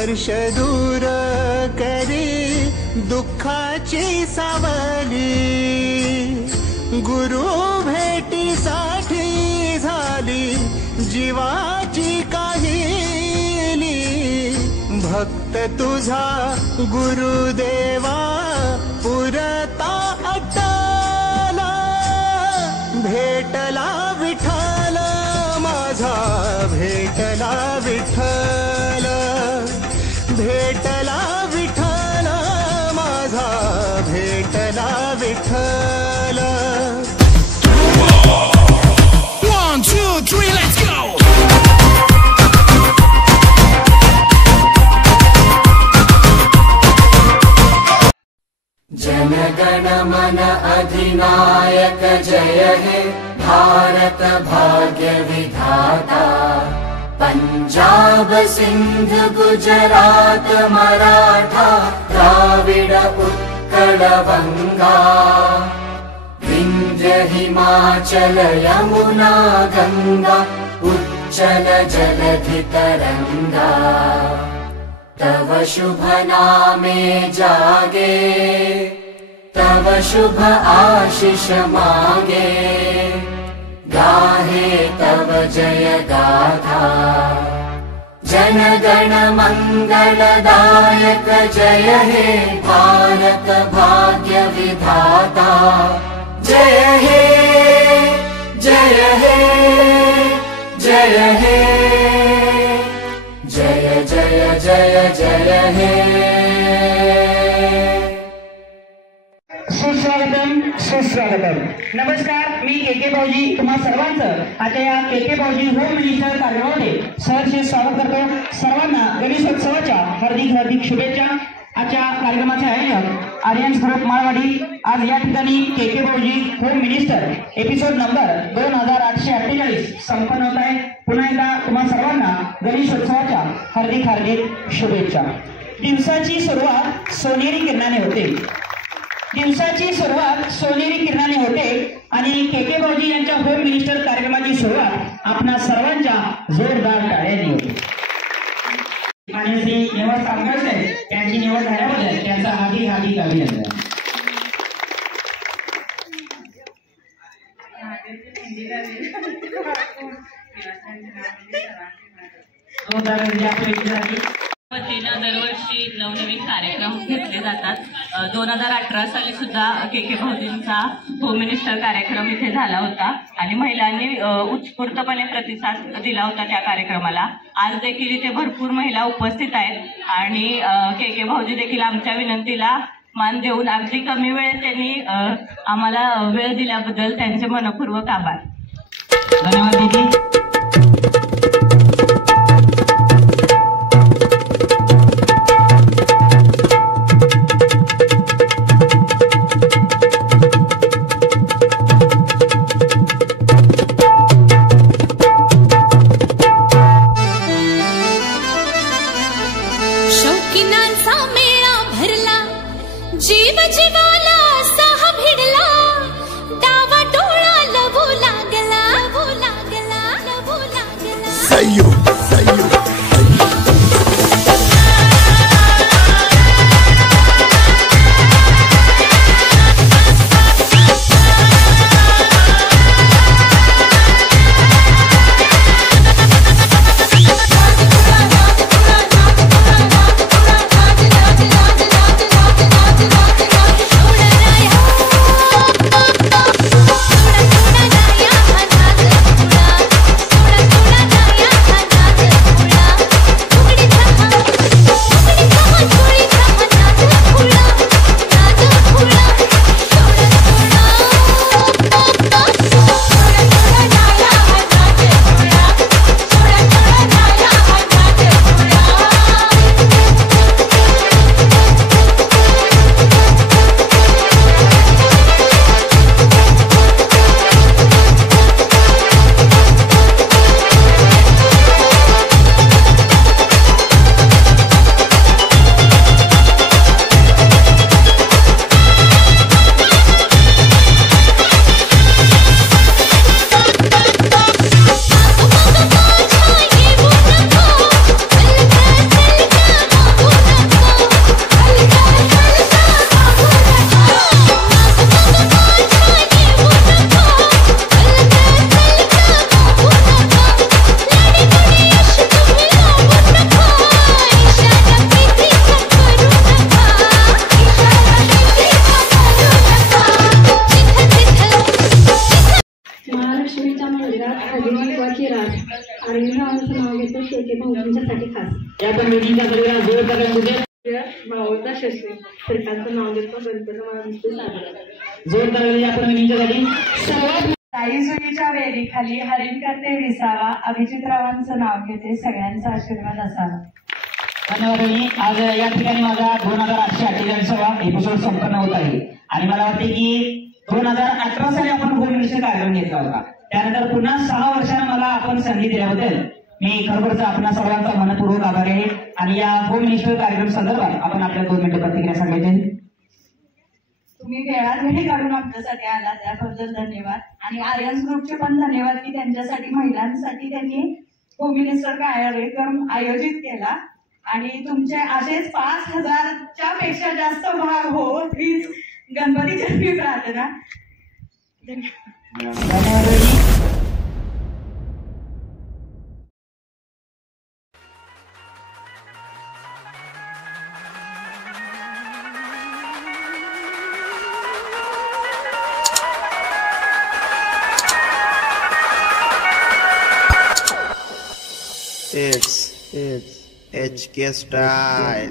वर्ष दूर करी दुःखाची सावली, गुरु भेटीसाठी झाली जीवाची काहिली। भक्त तुझा गुरुदेवा पुरता अट्टला, भेटला विठ्ठल माझा, भेटला विठ्ठल, भेटला विठ्ठल माझा, भेटला विठ्ठल। 1, 2, 3, let's go! जन गण मन अधिनायक जय हे भारत भाग्य विधाता। पंजाब सिंध गुजरात मराठा द्राविड उत्कल बंगा, विंध्य हिमाचल यमुना गंगा उच्चल जलधि तरंगा। तव शुभ नामे जागे, तव शुभ आशीष मागे, गाहे तव जय गाथा। जन गण मंगलदायक जय हे भारत भाग्य विधाता। जय हे जय हे जय हे, जय जय जय जय हे। सुस्वागतम सुस्वागतम। नमस्कार, मी के भाऊजी तुम्हा सर्वांचं आजच्या या के भाऊजी होम मिनिस्टर कार्यक्रमामध्ये सहर्ष स्वागत करतो। सर्वांना गणेशोत्सवाच्या हार्दिक हार्दिक शुभेच्छा। आजच्या कार्यक्रमाचे आयोजक आर्यन्स ग्रुप माळवाडी। आज या ठिकाणी के भाऊजी होम मिनिस्टर एपिसोड नंबर 2848 संपन्न होत आहे। पुन्हा एकदा तुम्हा सर्वांना गणेशोत्सवाच्या हार्दिक हार्दिक शुभेच्छा। दिवसाची सुरुवात सोनेरी किरणाने होते, दिवसाची सुरुवात सोनेरी किरणाने होते आणि के भाऊजी यांच्या होम मिनिस्टर कार्यक्रमाची सुरुवात आपणा सर्वांच्या जोरदार टाळ्यांनी होते। आणि श्री निवास कामगार त्यांची निवड झाल्याबद्दल त्यांचा हार्दिक हार्दिक अभिनंदन। वतीनं दरवर्षी नवनवीन कार्यक्रम घेतले जातात। 2018 साली सुद्धा के भाऊजींचा होम मिनिस्टर कार्यक्रम इथे झाला होता आणि महिलांनी उत्स्फूर्तपणे प्रतिसाद दिला होता त्या कार्यक्रमाला। आज देखील इथे भरपूर महिला उपस्थित आहेत आणि के भाऊजी देखील आमच्या विनंतीला मान देऊन अगदी कमी वेळेत त्यांनी आम्हाला वेळ दिल्याबद्दल त्यांचे मनपूर्वक आभार। धन्यवाद दीदी। शौकीनांचा मेळा भरला, जीव जीवाला सहा भिडला, डावा डोळा लवू लागला, हळदी कुंकवाची रास अरविंद भावांचं नाव घेतो के भाऊंच्यासाठी खास या कमिटीच्या सगळ्या भाऊचा शशी श्रीकांतचं नाव घेतो गणपती महाराजांचे साजरा जोर करायला या कमिटीसाठी सर्वात ताईजुईच्या वेलीखाली हरिण करते विसावा अभिजितरावांचं नाव घेते सगळ्यांचा आशीर्वाद असावा. धन्यवाद. आज या ठिकाणी माझा 2848वा एपिसोड संपन्न होत आहे आणि मला वाटते की 2018 साली आपण होम मिनिस्टर कार्यक्रम घेतला होता. त्यानंतर पुन्हा 6 वर्षांना मला आपण संधी दिल्याबद्दल मी खरोखरच आपल्या सर्वांचा मनपूर्वक आभारी आहे. आणि या होम मिनिस्टर कार्यक्रम संदर्भात आपण आपल्या 2 मिनिटं प्रतिक्रिया सांगायची. तुम्ही वेळात वेळी काढून आमच्यासाठी आला त्याबद्दल धन्यवाद. आणि आर्यन्स ग्रुपचे पण धन्यवाद की त्यांच्यासाठी महिलांसाठी त्यांनी होम मिनिस्टर कार्यक्रम आयोजित केला आणि तुमचे असेच 5000च्या पेक्षा जास्त भाग हो हीच गणपतीची प्रार्थना. धन्यवाद. It's HK style.